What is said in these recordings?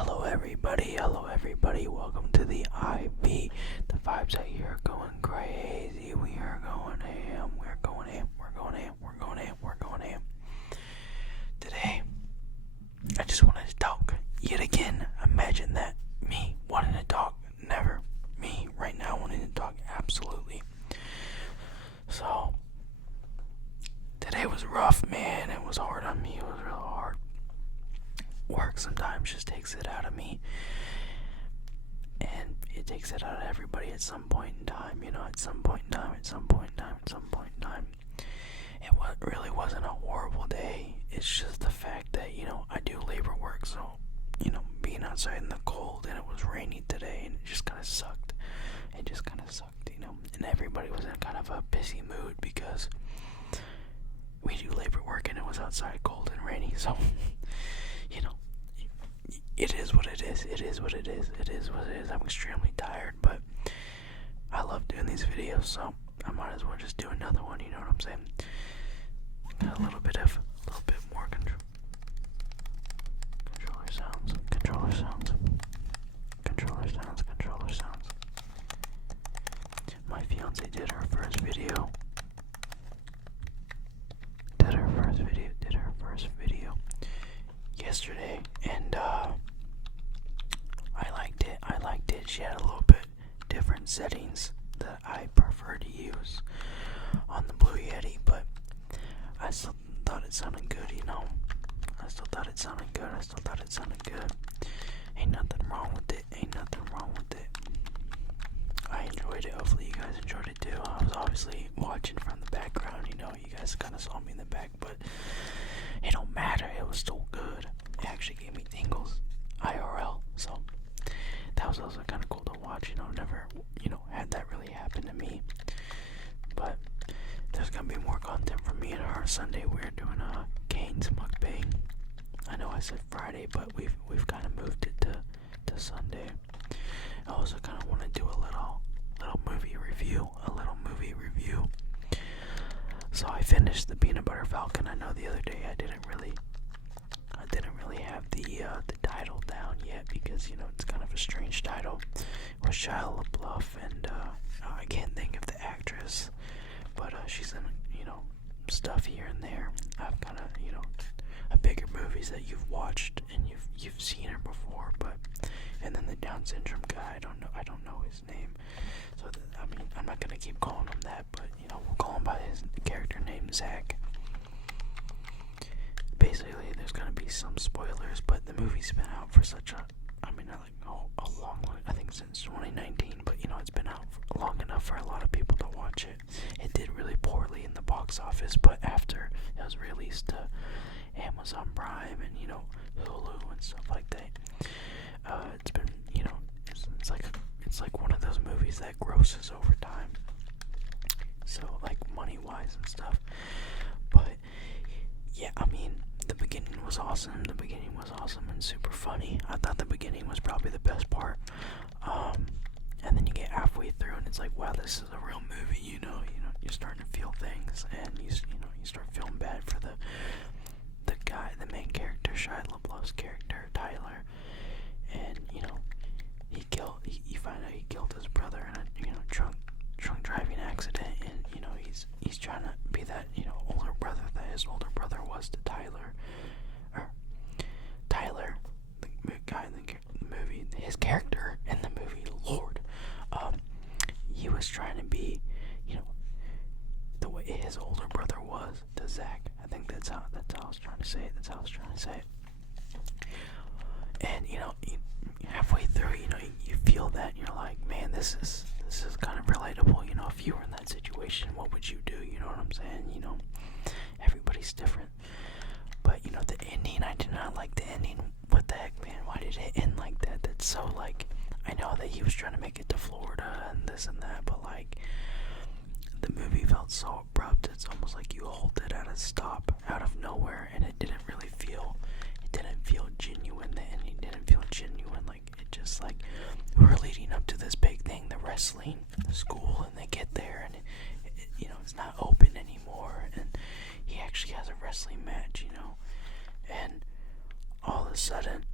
Hello everybody, welcome to the IV. The vibes out here are going crazy. We are going ham, we're going ham. Today, I just wanted to talk yet again. Imagine that, me wanting to talk, never me right now wanting to talk, absolutely. So, today was rough, man. It was hard on me, it was real hard. Work sometimes just takes it out of me, and it takes it out of everybody at some point in time, at some point in time. It really wasn't a horrible day. It's just the fact that, I do labor work, so, being outside in the cold, and it was rainy today, and it just kind of sucked. And everybody was in kind of a busy mood because we do labor work and it was outside cold and rainy, so it is what it is. I'm extremely tired, but I love doing these videos, so I might as well just do another one, you know what I'm saying? Got a little bit more controller sounds. My fiance did her first video yesterday, and I liked it. She had a little bit different settings that I prefer to use on the Blue Yeti, but I still thought it sounded good, I still thought it sounded good. Ain't nothing wrong with it. I enjoyed it. Hopefully you guys enjoyed it too. I was obviously watching from the background, you guys kind of saw me in the back, but it don't matter. It was still good. It actually gave me tingles IRL, so that was also kind of cool to watch. Never, had that really happen to me. But there's gonna be more content from me and her. Sunday we're doing a Kane's mukbang. I know I said Friday, but we've kind of moved it to Sunday. I also kind of want to do a little movie review. So I finished the Peanut Butter Falcon. I know the other day I didn't really have the title down yet because it's kind of a strange title. It was Shia LaBeouf and I can't think of the actress, but she's in stuff here and there. I've kind of a bigger movies that you've watched and you've seen her before, and then the Down syndrome guy, I don't know his name, so I'm not gonna keep calling him that, but we'll call him by his character name, Zach. Basically, there's gonna be some spoilers, but the movie's been out for such a long, I think since 2019, but it's been out for long enough for a lot of people to watch it. It did really poorly in the box office, but after it was released to Amazon Prime and Hulu and stuff like that, it's been it's like one of those movies that grosses over time, so like money wise and stuff. But yeah, the beginning was awesome and super funny. I thought the beginning was probably the best part, and then you get halfway through and it's like, wow, this is a real movie. You're starting to feel things, and you start feeling bad for the guy, the main character, Shia LaBeouf's character, Tyler, and you find out he killed his brother in a drunk driving accident, and he's trying to be that older brother that his older brother was to Tyler, the guy in the movie, his character in the movie, Lord, he was trying to be the way his older brother was to Zach. I think that's how I was trying to say it. And halfway through, you feel that, and you're like, man, this is kind of relatable. If you were in that situation, what would you do? You know what I'm saying? Everybody's different. But the ending, I did not like the ending. What the heck, man? Why did it end like that? That's so I know that he was trying to make it to Florida and this and that, but the movie felt so abrupt. It's almost like you halted at a stop out of nowhere, and it didn't feel genuine. The ending didn't feel genuine. It just we were leading up to this big thing, the wrestling, the school, and they get there and it's not open anymore, and he actually has a wrestling match, and all of a sudden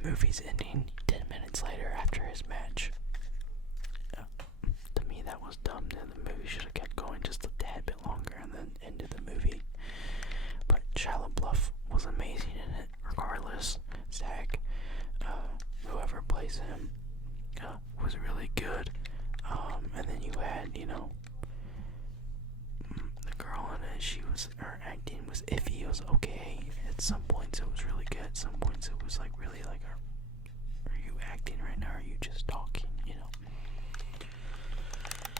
The movie's ending 10 minutes later after his match. To me, that was dumb. The movie should have kept going just a tad bit longer and then ended the movie. But Shia LaBeouf was amazing in it, regardless. Zach, whoever plays him, was really good. And then you had, the girl in it. Her acting was iffy. It was okay. At some points, it was really good. At some points, it was like really like, are you acting right now? Or are you just talking?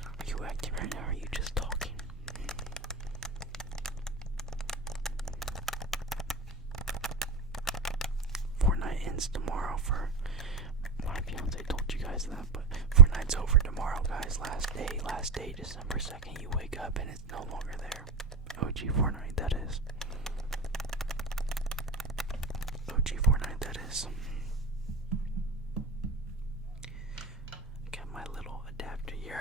Are you acting right now? Or are you just talking? Fortnite ends tomorrow for my fiance. Told you guys that, but Fortnite's over tomorrow, guys. Last day, December 2nd. You wake up and it's no longer there. OG Fortnite, that is. OG Fortnite, that is. Got my little adapter here.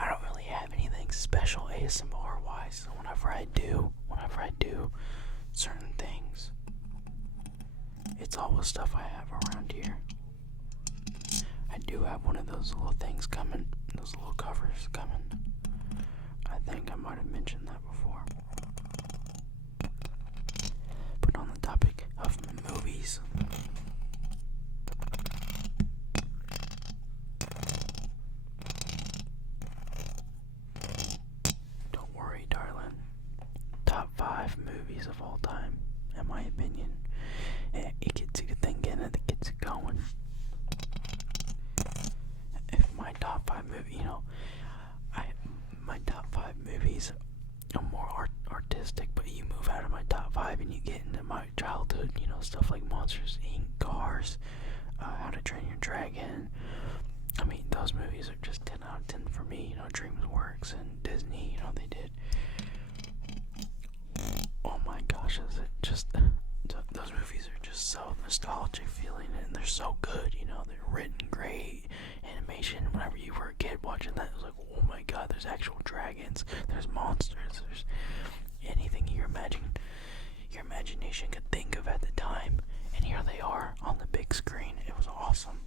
I don't really have anything special ASMR wise. So whenever I do certain things, it's always stuff I have around here. I do have one of those little things coming, those little covers coming. I think I might have mentioned that before. But on the topic of movies, don't worry, darling. Top 5 movies of all time, in my opinion. It gets you thinking and it gets you going. If my top 5 movie, my top 5 movies are more artistic, but you move out of my top 5 and you get into my childhood, stuff like Monsters, Inc., Cars, How to Train Your Dragon. I mean, those movies are just 10 out of 10 for me. DreamWorks and Disney, they did. Oh my gosh, is it just... Those movies are just so nostalgic feeling, and they're so good, they're written great, animation. Whenever you were a kid watching that, it was like, oh my god, there's actual dragons, there's monsters, there's anything your imagination could think of at the time, and here they are on the big screen. It was awesome.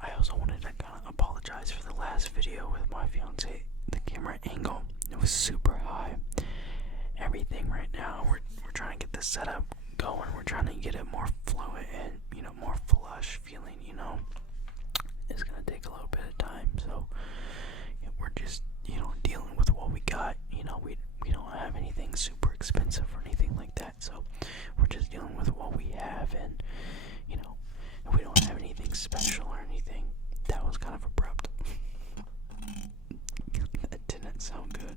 I also wanted to kind of apologize for the last video with my fiance. The camera angle, it was super high. Everything right now, we're trying to get the setup going. We're trying to get it more fluid and more flush feeling. It's gonna take a little bit of time. So we're just dealing with what we got. We don't have anything super expensive or anything like that. So we're just dealing with what we have, and we don't have anything special or anything. That was kind of abrupt. That didn't sound good.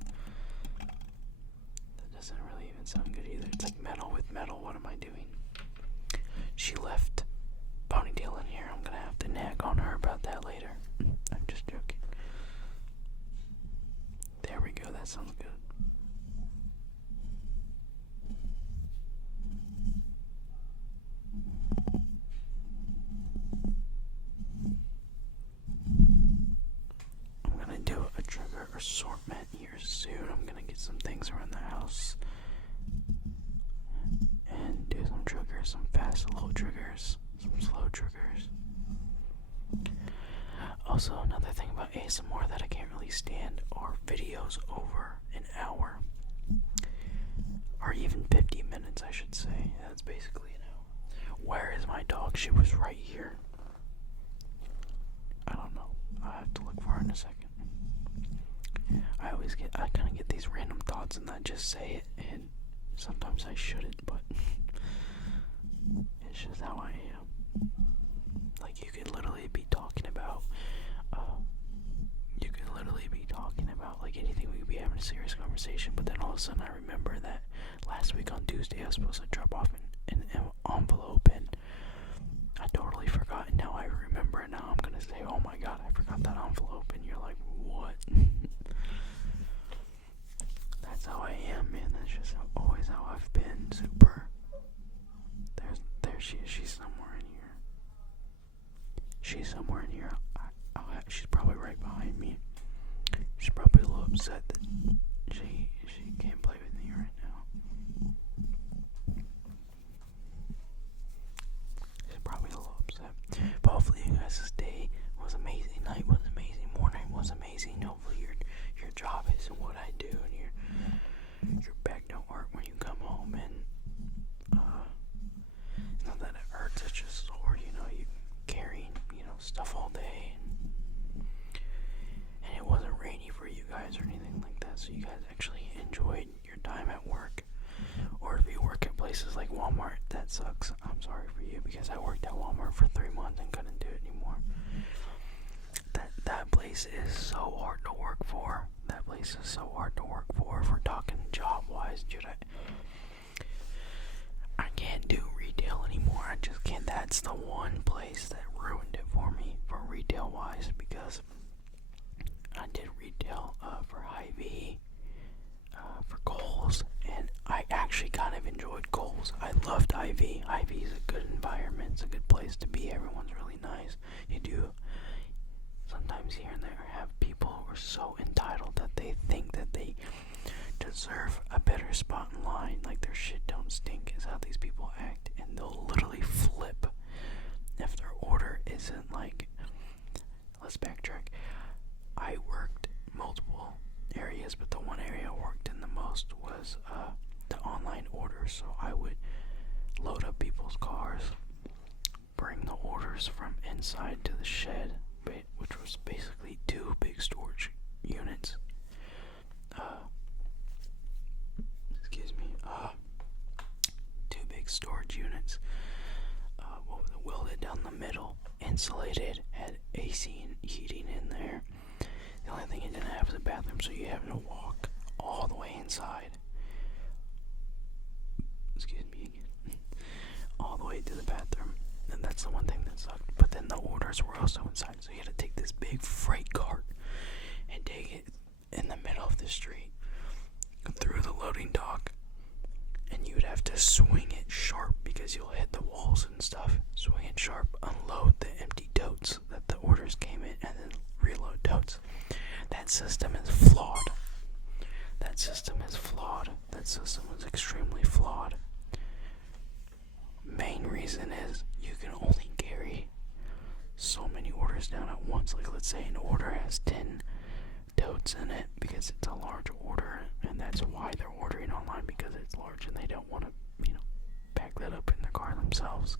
That doesn't really even sound good either. It's like metal with metal. What am I doing? She left ponytail in here. I'm gonna have to nag on her about that later. I'm just joking. There we go. That sounds good. Assortment here soon. I'm gonna get some things around the house and do some triggers, some fast slow triggers, some slow triggers. Also, another thing about ASMR that I can't really stand are videos over an hour, or even 50 minutes, I should say. That's basically an hour. Where is my dog? She was right here. I don't know. I'll have to look for her in a second. I kind of get these random thoughts and I just say it, and sometimes I shouldn't, but it's just how I am. Like, you could literally be talking about like anything. We could be having a serious conversation, but then all of a sudden I remember that last week on Tuesday I was supposed to drop off an envelope, and I totally forgot, and now I remember, and now I'm gonna say, oh my god, I forgot that envelope, and you're like, what? That's how I am, man. That's just always how I've been. Super. There she is. She's somewhere in here. She's probably right behind me. She's probably a little upset that she can't play with me right now. hopefully you guys' day was amazing, night was amazing, morning was amazing. Hopefully your job isn't what I do, and your back don't hurt when you come home, and not that it hurts, it's just sore, you carrying, stuff all day, and it wasn't rainy for you guys or anything like that, so you guys actually enjoyed your time at work. Or if you work at places like Walmart, that sucks. I'm sorry for you, because I worked at Walmart for 3 months and couldn't do it anymore. That place is so hard to work for. That place is so hard to work for. If we're talking job-wise, dude, I can't do retail anymore. I just can't. That's the one place that ruined it for me, for retail-wise, because I did retail for Hy-Vee, for Kohl's, and I actually kind of enjoyed Kohl's. I loved Hy-Vee. Hy-Vee is a good environment. It's a good place to be. Everyone's really nice. You do sometimes here and there have people who are so entitled that they think that they deserve a better spot in line, like their shit don't stink, is how these people act, and they'll literally flip if their order isn't like, let's backtrack. I worked multiple areas, but the one area I worked in the most was the online orders. So I would load up people's cars, bring the orders from inside to the shed, which was basically 2 big storage units. Two big storage units. Welded down the middle, insulated, had AC and heating in there. The only thing it didn't have was a bathroom, so you have to walk all the way inside. All the way to the bathroom. And that's the one thing that sucked. But then the orders were also inside, so you had to take this big freight cart and take it in the middle of the street through the loading dock. And you would have to swing it sharp because you'll hit the walls and stuff. Swing it sharp, unload the empty totes that the orders came in, and then reload totes. That system is flawed. That system is extremely flawed. Main reason is you can only carry so many orders down at once. Like, let's say an order has 10 totes in it because it's a large order, and that's why they're ordering online, because it's large and they don't want to, back that up in the car themselves.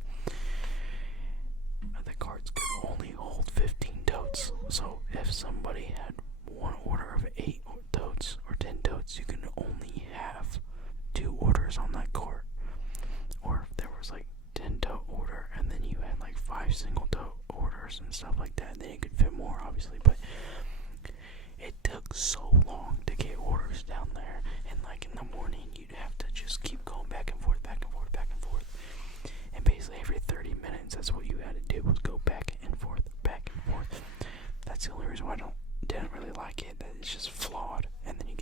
The carts could only hold 15 totes. So if somebody had one order of 8 totes or 10 totes, you can only have 2 orders on that cart. Or if there was like 10 tote order and then you had like 5 single tote orders and stuff like that, then you could fit more, obviously. But it took so long to get orders down there, and like in the morning you'd have to just keep going back and forth, back and forth, back and forth. And basically every 30 minutes, that's what you had to do, was go back and forth, back and forth. That's the only reason why I didn't really like it. That it's just flawed. And then you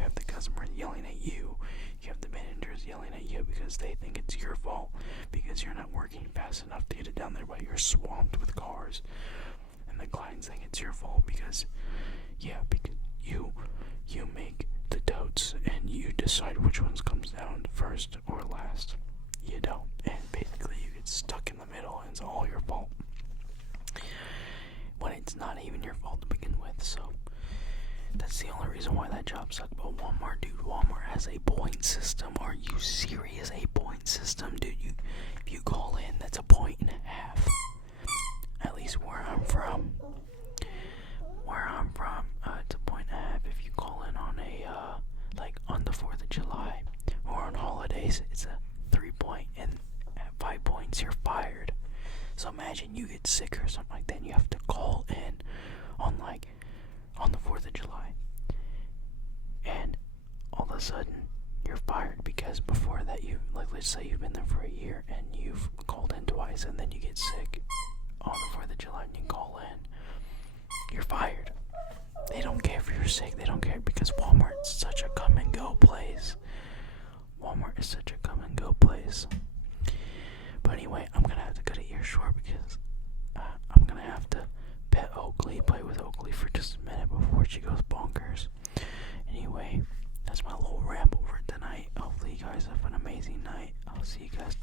have the customer yelling at you. You have the managers yelling at you because they think it's your fault because you're not working fast enough to get it down there, but you're swamped with cars. And the clients think it's your fault because you make the totes and you decide which ones comes down first or last. You don't. And basically you get stuck in the middle and it's all your fault, when it's not even your fault to begin with. So that's the only reason why that job sucked. But Walmart, dude, Walmart has a point system. Are you serious? A point system, dude. If you call in, that's a point and a half. At least where I'm from, it's a point and a half. If you call in on like on the 4th of July or on holidays, it's a 3 point, and at 5 points you're fired. So imagine you get sick or something like that, and you have to call in on the 4th of July, and all of a sudden you're fired because before that let's say you've been there for a year and you've called in twice, and then you get sick on the 4th of July and you call in, you're fired. They don't care if you're sick. They don't care because Walmart's such a come and go place. Walmart is such a come and go place. But anyway, I'm gonna have to cut it here short because I'm gonna have to pet Oakley, play with Oakley for just a minute before she goes bonkers. Anyway, that's my little ramble for tonight. Hopefully you guys have an amazing night. I'll see you guys